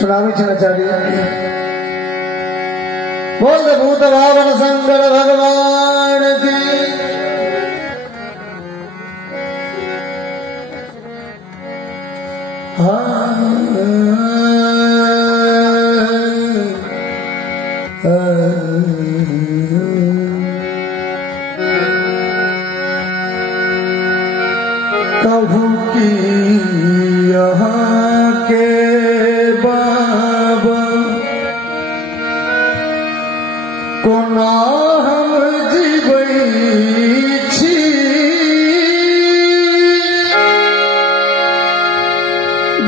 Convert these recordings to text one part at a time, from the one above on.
सुनावी चाचारी बोल भूत भावन शंकर भगवान की कहूँ की यहाँ के बाबा को ना हम जीवई छी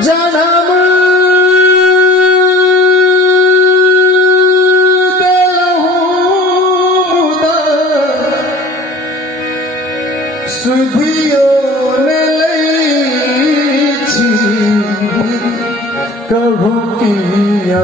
जन्म सुधियों ने लई छी कहूँ किया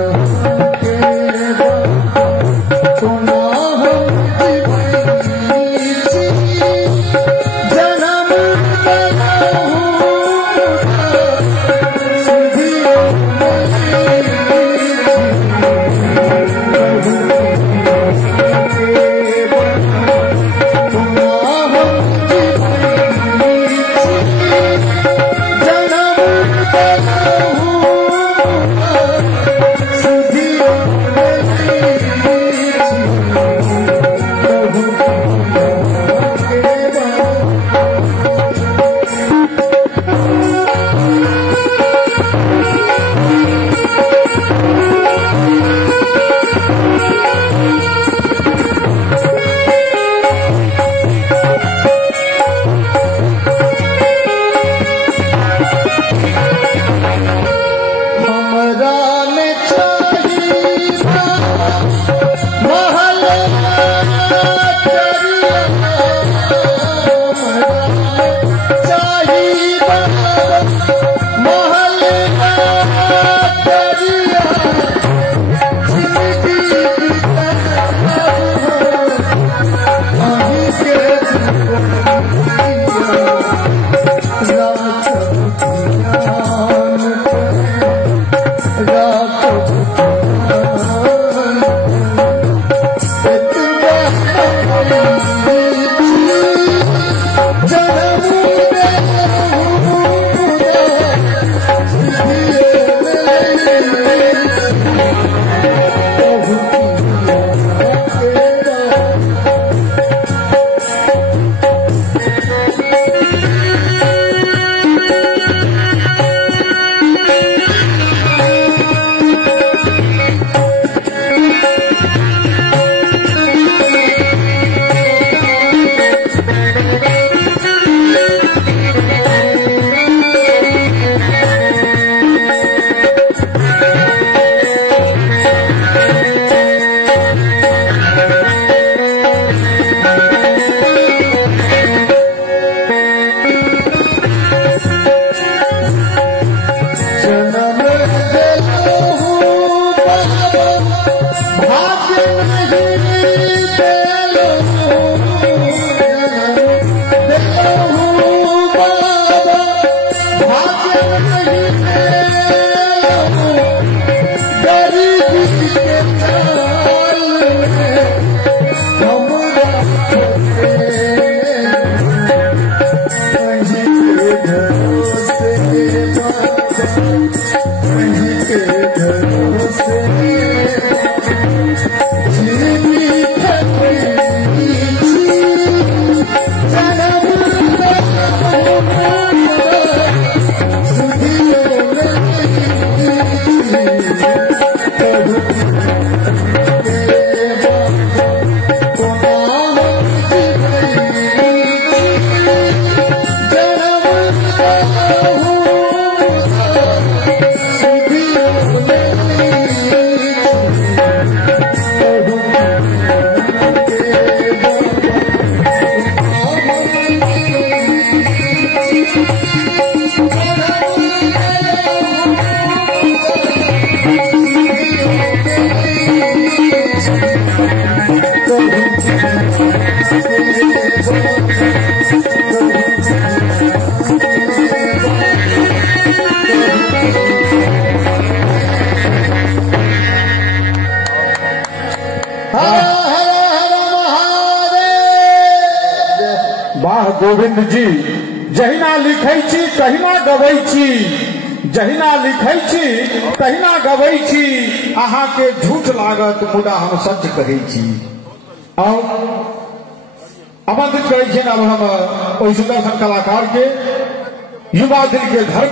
वाह गोविंद जी जहिना लिखै छी तहिना गबै छी जहिना लिखै छी तहिना गबै छी अहाँ के झूठ लागत मुदा हम सच कहै छी। और आमंत्रित करै छी अब हम ओहि सुंदर सन कलाकार के युवा दिल के घर